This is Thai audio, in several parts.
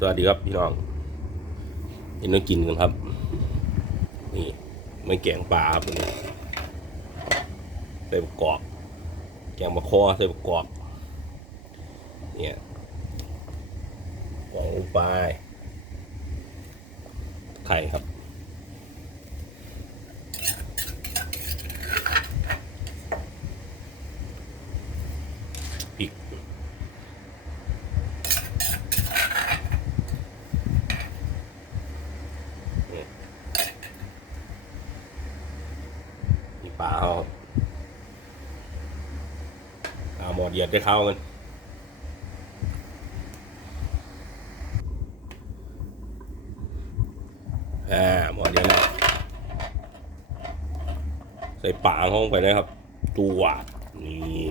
สวัสดีครับพี่น้องยินดีกินกันครับ นี่ไม่แกงปลาครับนี่ใส่ประกอบแกงมะคอใส่ประกอบเนี่ยกล่องลงไปไข่ครับ ปลาเขาเอาหมอเดียดได้เข้ากันอ่าหมอเดียดแล้วใส่ปลาห้องไปเลยครับตัวนี่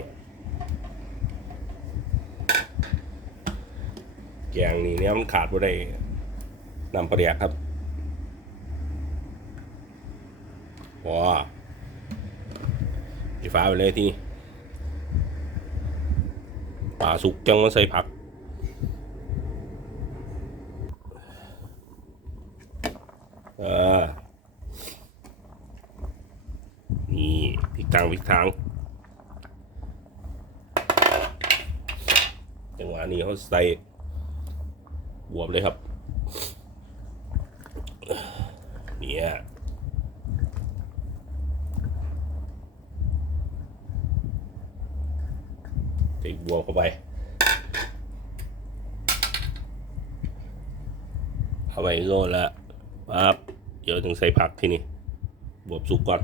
แกงนี่เนี่ยมันขาดบ่ได้นำปลาเดียกครับว้า สีฟ้าไปเลยที่นี่ป่าสุกจังมาใส่ผัก เออ นี่พริกทางพริกทาง จังหวะนี้เขาใส่บวบเลยครับ เนี่ย ใส่บัวเข้าไป เอาไปโรยแล้วปั๊บเดี๋ยวถึงใส่ผักที่นี่ บวบสุกก่อน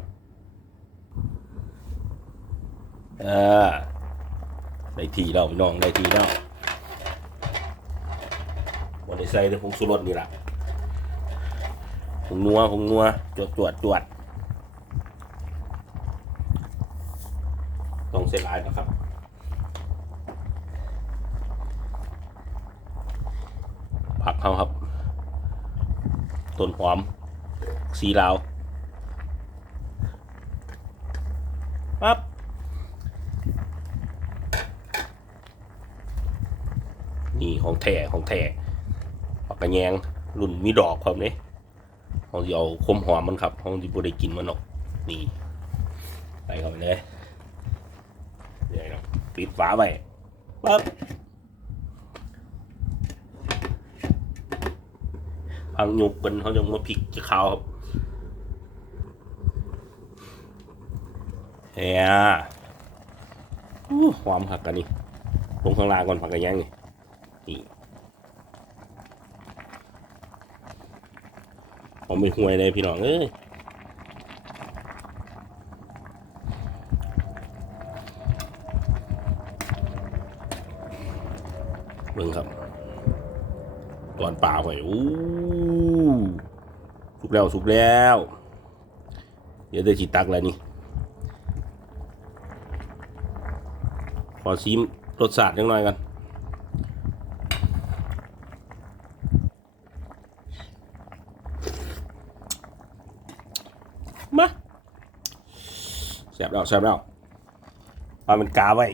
เออได้ทีแล้วน้องได้ทีแล้ววันนี้ใส่แต่ผงสุรสนี่แหละผงนัวผงนัวจวดจวดจวดต้องเส้นลายนะครับ ผักเขาครับต้นหอม สีลาวปั๊บนี่ของแท้ของแท้ผักกระแยงรุ่นมีดอกครับเนี่ยเขาจะเอาคมหอมมันครับเขาจะบ่ได้กินมันหรอกนี่ใส่เข้าไปเลยเดี๋ยวนะปิดฝาไว้ปั๊บ พังยุกันเขาจะมาพริกจะขาวครับเฮียอู้หอมผักกันนี่ลงข้างล่างก่อนผักกระยังนี่นี่ผมไม่ห่วยเลยพี่น้องเอ้ยเบิ่งครับตอนป่าหอยอู้ สุกแล้วสุกแล้ว เดี๋ยวได้ฉีดตักแล้วนี่ขอชิมรสชาติยังหน่อยกันมาแซ่บแล้วแซ่บแล้วปลาเป็นกาไว้